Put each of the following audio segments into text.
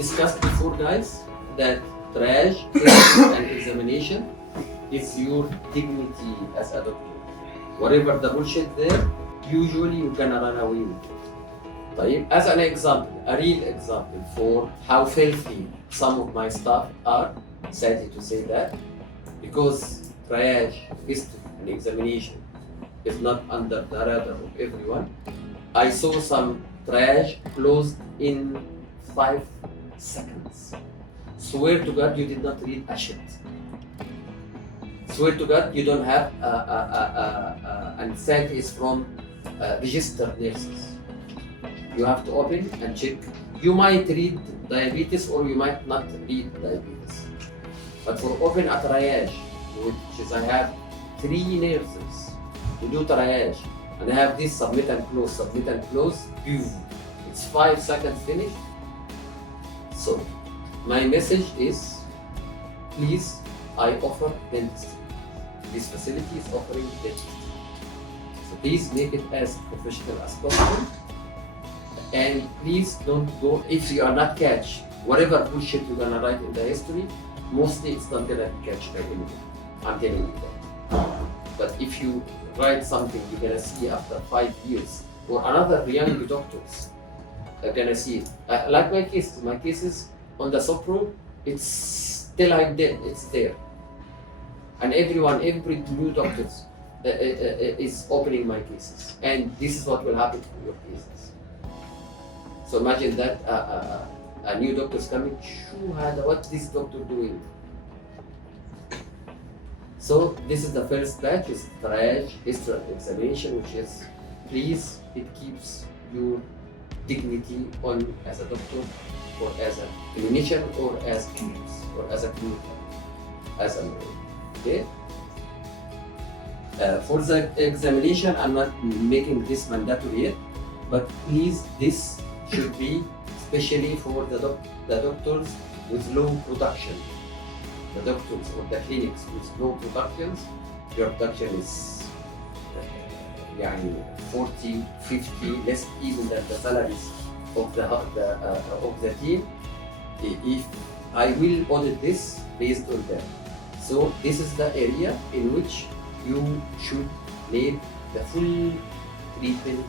discussed before, guys, that triage and examination is your dignity as a doctor. Whatever the bullshit there, usually you're gonna run away with it. طيب, as an example, a real example for how filthy some of my staff are, sadly to say that, because triage, history, and examination is not under the radar of everyone. I saw some triage closed in 5 seconds. Swear to God, you did not read a shit. Swear to God, you don't have and that is from registered nurses. You have to open and check. You might read diabetes or you might not read diabetes. But for open a triage, which is I have 3 nurses to do triage, and I have this submit and close, it's 5 seconds finished. So, my message is, please, I offer dentistry. This facility is offering dentistry. So please make it as professional as possible. And please don't go, if you are not catch, whatever bullshit you're gonna write in the history, mostly it's not gonna catch by anyone. I'm telling you that. But if you write something you're gonna see after 5 years, or another young doctors are gonna see it. Like my cases on the Sopro, it's still like dead, it's there. And every new doctors is opening my cases. And this is what will happen to your cases. So imagine that a new doctor is coming, what's this doctor doing? So this is the first batch, is triage, history and examination, which is, please, it keeps your dignity on as a doctor, or as a clinician, or as a nurse, or as a clinical, as a lawyer. Okay? For the examination, I'm not making this mandatory yet, but please, this should be especially for the doctors with low production. The doctors or the clinics with low productions, your production is 40, 50, less even than the salaries of the team. If I will audit this based on that. So this is the area in which you should make the full treatment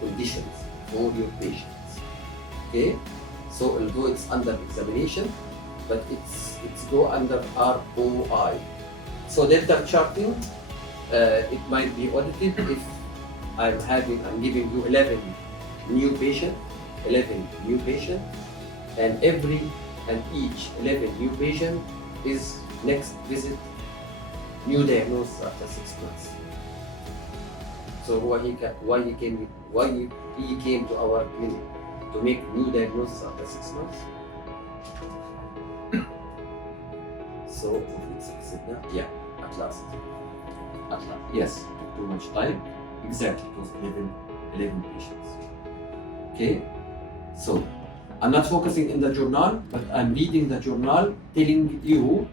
conditions for your patients. Okay? So although it's under examination, but it's go under ROI. So dental charting, it might be audited if I'm giving you 11 new patients, and each 11 new patient is next visit new diagnosis after 6 months. So why he came to our clinic to make new diagnosis after 6 months? So is it now? Yeah, at last. Yes, it took too much time. Exactly, it was 11 patients. Okay, so I'm not focusing in the journal, but I'm reading the journal, telling you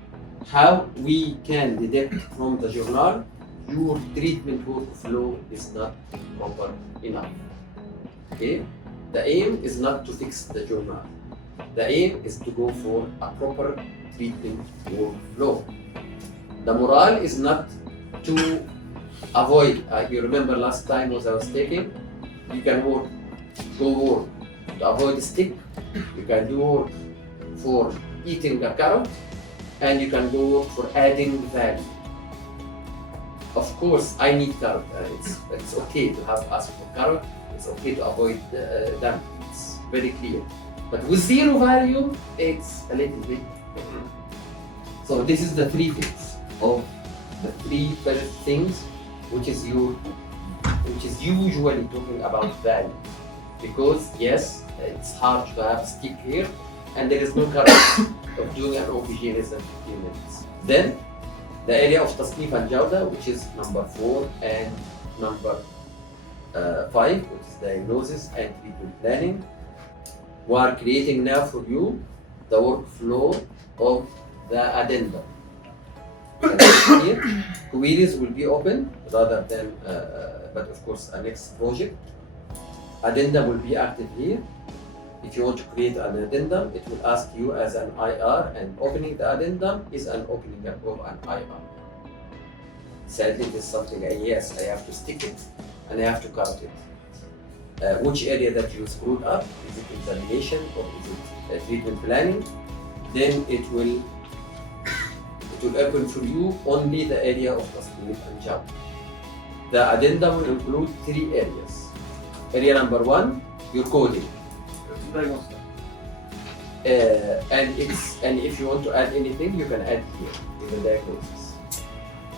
how we can detect from the journal your treatment workflow is not proper enough. Okay, the aim is not to fix the journal. The aim is to go for a proper treatment workflow. The morale is not to avoid. You remember last time was I was taking, you can go work to avoid the stick. You can do work for eating a carrot, and you can go work for adding value. Of course, I need carrot. It's okay to ask for carrot. It's okay to avoid them. It's very clear. But with zero value, it's a little bit. So this is the 3 things of the 3 first things, which is usually talking about value. Because yes, it's hard to have stick here, and there is no current of doing an OPG less than 15 minutes. Then the area of تصنيف and Jawda, which is number 4 and number 5, which is diagnosis and treatment planning. We are creating now for you the workflow of the addendum. Here, queries will be open rather than, but of course, a next project. Addendum will be active here. if you want to create an addendum, it will ask you as an IR, and opening the addendum is an opening up of an IR. Sadly, this is something, yes, I have to stick it and I have to count it. Which area that you screwed up, is it examination or is it treatment planning? Then it will open for you only the area of tasnif and jump. The addendum will include 3 areas. Area number 1, your coding. And if you want to add anything, you can add here in the diagnosis.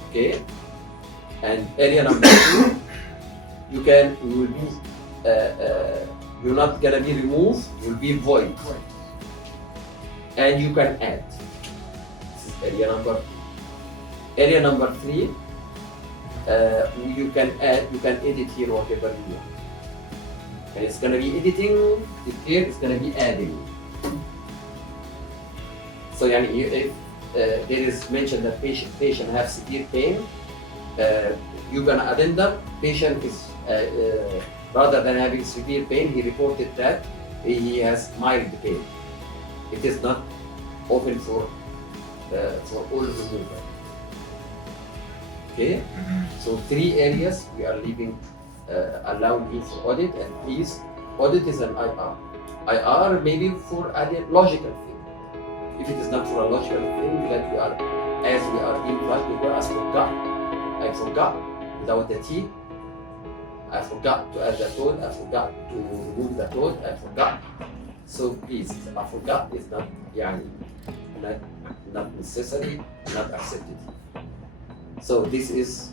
Okay. And area number 2, you're not gonna be removed, you'll be void. And you can add. This is area number 2. Area number 3, you can edit here whatever you want. And it's gonna be editing, here it's gonna be adding. So if there is mentioned that patient have severe pain, you can addendum, patient is rather than having severe pain, he reported that he has mild pain. It is not open for all removal. Okay, so 3 areas we are leaving, allowing you for audit, and please, audit is an IR. IR maybe for a logical thing. If it is not for a logical thing, that we are, as we are being taught before, as forgot. I forgot without the T. I forgot to add the code. I forgot to remove the code. I forgot. So please, I forgot is not not necessary, not accepted. So this is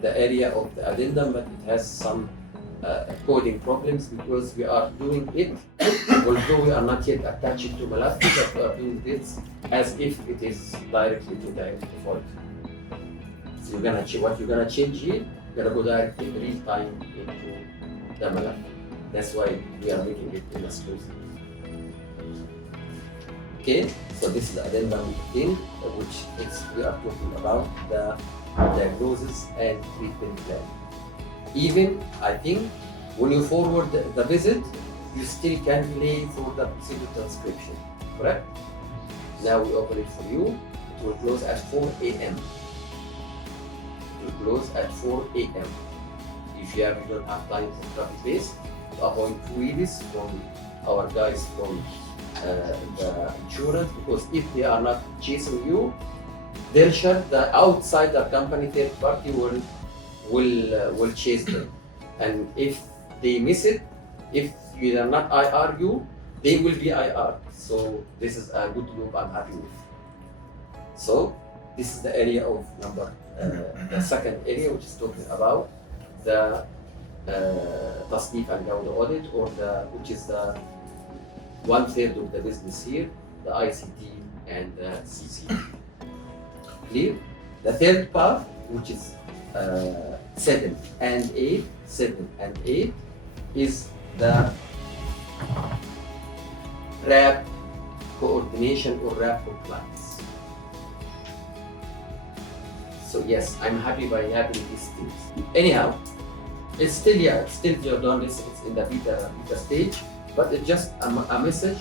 the area of the addendum, but it has some coding problems because we are doing it, although we are not yet attaching to Malaf, but we are doing this as if it is directly to the default. So what you're gonna change here, you're gonna go directly in real time into the Malaf. That's why we are making it in a exclusive. Okay, so this is the addendum thing, which we are talking about the diagnosis and treatment plan. Even, I think, when you forward the visit, you still can play for the procedure transcription, correct? Now we open it for you. It will close at 4 a.m. It will close at 4 a.m. If you don't have time for copy paste, to avoid queries from our guys from the insurance, because if they are not chasing you, they'll shut the outsider company, third party will chase them. And if they miss it, if you are not IRU, they will be IR. So this is a good loop I'm happy with. So this is the area of the second area, which is talking about the tasnif and Gawda audit, or which is the 1/3 of the business here, the ICT and the CC. Clear? The third part, which is 7 and 8, is the RAP coordination or RAP compliance. So yes, I'm happy by having these things. Anyhow, it's still journalist, it's in the beta stage, but it's just a message.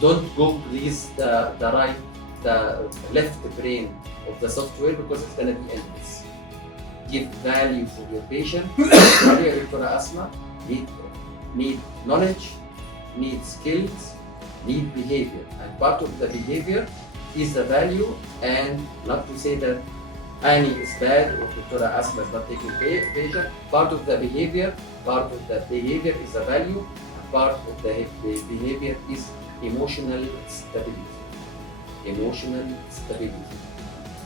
Don't go please the left brain of the software, because it's gonna be endless. Give value for your patient. Dr. Asma need knowledge, need skills, need behavior, and part of the behavior is the value. And not to say that Annie is bad or Dr. Asma is not taking patient. Part of the behavior is the value, and part of the behavior is emotional stability.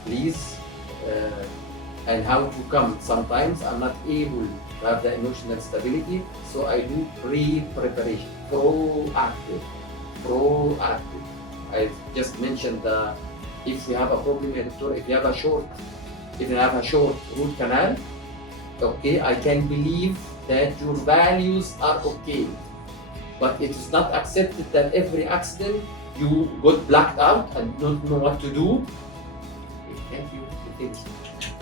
Please, and how to come. Sometimes I'm not able to have the emotional stability, so I do pre-preparation, proactive. I just mentioned if you have a problem, doctor, if you have a short root canal, okay, I can believe that your values are okay, but it is not accepted that every accident you got blacked out and don't know what to do. Thank you.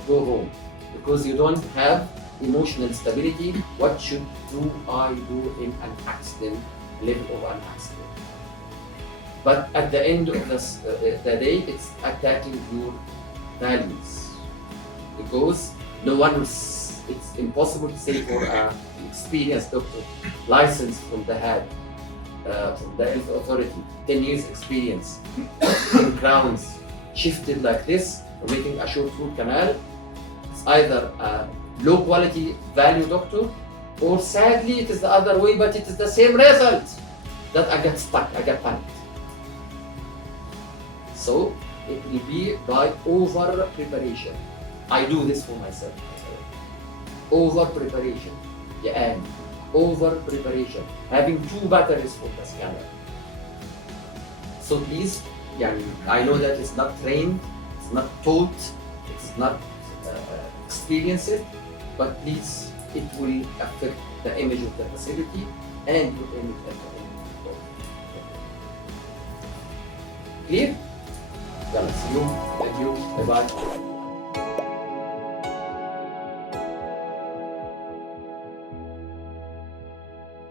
Go home, because you don't have emotional stability. What should I do in an accident level of an accident. But at the end of the day, it's attacking your values. Because no one it's impossible to say for an experienced doctor, licensed from the head, from the health authority, 10 years experience, in crowns, shifted like this, making a short root canal. It's either a low quality value doctor, or sadly it is the other way, but it is the same result, that I get stuck, I get panicked. So it will be by over preparation. I do this for myself. Over preparation. Yeah, and over preparation. Having 2 batteries for the scanner. So please, I know that it's not trained, it's not taught, it's not experienced, but please, it will affect the image of the facility and your image at the end. Clear? See you. Thank you. Bye-bye.